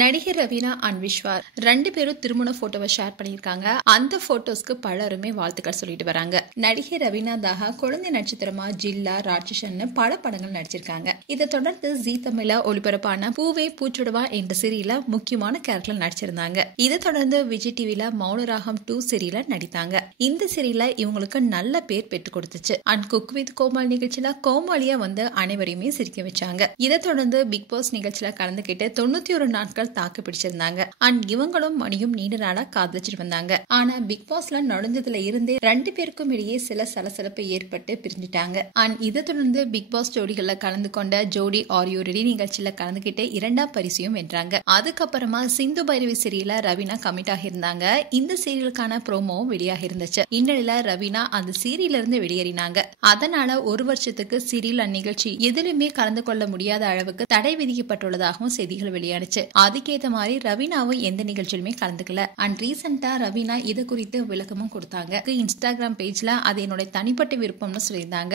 நடிகர் ரவீனா அண்ட் விஸ்வா ரெண்டு பேரும் திருமண போட்டோவை ஷேர் பண்ணியிருக்காங்க. அந்த போட்டோஸ்க்கு பலருமே வாழ்த்துக்கள் சொல்லிட்டு வராங்க. நடிகர் ரவீனா தாஹா குழந்தை நட்சத்திரமா ஜில்லா, ராட்சசன்னு பல படங்கள் நடிச்சிருக்காங்க. இதை தொடர்ந்து ஜீ தமிழ்ல ஒளிபரப்பான பூவே பூச்சுடவா என்ற சீரியல முக்கியமான கேரக்டர்ல நடிச்சிருந்தாங்க. இதை தொடர்ந்து விஜய் டிவில மௌனராகம் 2 சீரியல நடித்தாங்க. இந்த சீரியல இவங்களுக்கு நல்ல பேர் பெற்றுக் கொடுத்துச்சு. அண்ட் குக் வித் கோமாளி நிகழ்ச்சியில கோமாளியா வந்து அனைவரையுமே சிரிக்க வச்சாங்க. இதை தொடர்ந்து பிக் பாஸ் நிகழ்ச்சியில கலந்துகிட்டு 91 நாட்கள் தாக்கு பிடிச்சிருந்தாங்க. அண்ட் இவங்களும் மணியும் நீண்ட நாளா காதலிச்சிட்டு வந்தாங்க. ஆனா பிக் பாஸ்ல நுழைஞ்சதுல இருந்தே ரெண்டு பேருக்கும் இடையே சில சலசலப்பு ஏற்பட்டு பிரிஞ்சுட்டாங்க. அண்ட் இதை தொடர்ந்து பிக் பாஸ் ஜோடிகள்ல கலந்து கொண்ட ஜோடி ஆர் யூ ரெடி நிகழ்ச்சியில கலந்துகிட்டு 2ஆம் பரிசையும் வென்றாங்க. அதுக்கப்புறமா சிந்து பைரவி சீரியல்ல ரவீனா கமிட் ஆகியிருந்தாங்க. இந்த சீரியலுக்கான ப்ரோமோவும் வெளியாக இருந்துச்சு. இந்நிலையில ரவீனா அந்த சீரியல்ல இருந்து வெளியேறினாங்க. அதனால ஒரு வருஷத்துக்கு சீரியல் அந்நிகழ்ச்சி எதிலுமே கலந்து கொள்ள முடியாத அளவுக்கு தடை விதிக்கப்பட்டுள்ளதாகவும் செய்திகள் வெளியானுச்சு. அதுக்கேற்ற மாதிரி ரவீனாவும் எந்த நிகழ்ச்சியிலுமே கலந்துக்கல. அண்ட் ரீசெண்டா ரவீனா இது குறித்து விளக்கமும் கொடுத்தாங்க. இன்ஸ்டாகிராம் பேஜ்ல அது என்னோட தனிப்பட்ட விருப்பம்னு சொல்லியிருந்தாங்க.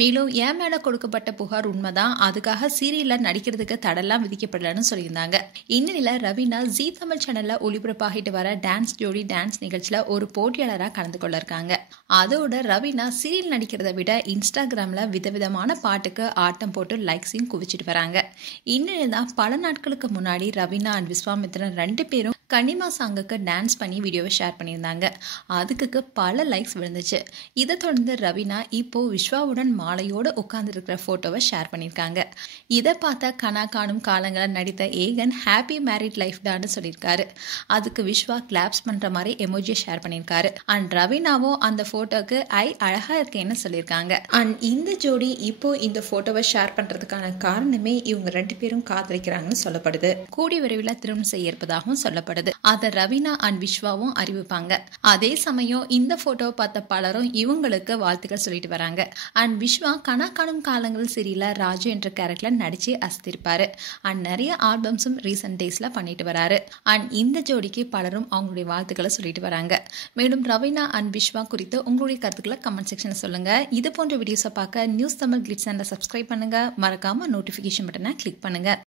மேலும் என் மேல கொடுக்கப்பட்ட புகார் உண்மைதான், அதுக்காக சீரியல்ல நடிக்கிறதுக்கு தடெல்லாம் விதிக்கப்படலன்னு சொல்லியிருந்தாங்க. இந்நிலையில ரவீனா ஜீ தமிழ் சேனல்ல ஒளிபரப்பாகிட்டு வர டான்ஸ் ஜோடி டான்ஸ் நிகழ்ச்சியில ஒரு போட்டியாளராக கலந்து கொள்ள இருக்காங்க. அதோட ரவீனா சீரியல் நடிக்கிறத விட இன்ஸ்டாகிராம்ல விதவிதமான பாட்டுக்கு ஆட்டம் போட்டு லைக்ஸையும் குவிச்சிட்டு வராங்க. இந்நிலையில்தான் பல நாட்களுக்கு முன்னாடி ரவீனா அண்ட் விஸ்வாமித்ரன் ரெண்டு பேரும் கனிமா சாங்குக்கு டான்ஸ் பண்ணி வீடியோவை ஷேர் பண்ணியிருந்தாங்க. அதுக்கு பல லைக்ஸ் விழுந்துச்சு. இதை தொடர்ந்து ரவீனா இப்போ விஸ்வாவுடன் மாலையோடு உட்கார்ந்து இருக்கிற போட்டோவை ஷேர் பண்ணியிருக்காங்க. இதை பார்த்த கனா காணும் காலங்களில் நடித்த ஏகன் ஹாப்பி மேரிட் லைஃப் தான் சொல்லியிருக்காரு. அதுக்கு விஸ்வா கிளாப்ஸ் பண்ற மாதிரி எமோஜியை ஷேர் பண்ணியிருக்காரு. அண்ட் ரவீனாவும் அந்த போட்டோக்கு அழகா இருக்கேன்னு சொல்லியிருக்காங்க. அண்ட் இந்த ஜோடி இப்போ இந்த போட்டோவை ஷேர் பண்றதுக்கான காரணமே இவங்க ரெண்டு பேரும் காதலிக்கிறாங்கன்னு சொல்லப்படுது. கூடி விரைவில் திருமணம் செய்ய இருப்பதாகவும் சொல்லப்படுது. அத ரவீனா அண்ட் விஸ்வாவும் அறிவிப்பாங்க. அதே சமயம் இந்த போட்டோ பார்த்த பலரும் இவங்களுக்கு வாழ்த்துக்கள் சொல்லிட்டு வராங்க. அண்ட் விஸ்வா கனா காணும் காலங்கள் சீரியல்ல ராஜு என்ற கேரக்டர்ல நடிச்சு அசத்திருப்பாரு. அண்ட் நிறைய ஆல்பம்ஸும் ரீசெண்ட் டேஸ்ல பண்ணிட்டு வராரு. அண்ட் இந்த ஜோடிக்கு பலரும் அவங்களுடைய வாழ்த்துக்களை சொல்லிட்டு வராங்க. மேலும் ரவீனா அண்ட் விஸ்வா குறித்து உங்களுடைய கருத்துக்களை கமெண்ட் செக்ஷன்ல சொல்லுங்க. இது போன்ற வீடியோஸை பார்க்க நியூஸ் தமிழ் கிளிட்ஸ் சேனலை சப்ஸ்கிரைப் பண்ணுங்க. மறக்காம நோட்டிபிகேஷன் பட்டனை கிளிக் பண்ணுங்க.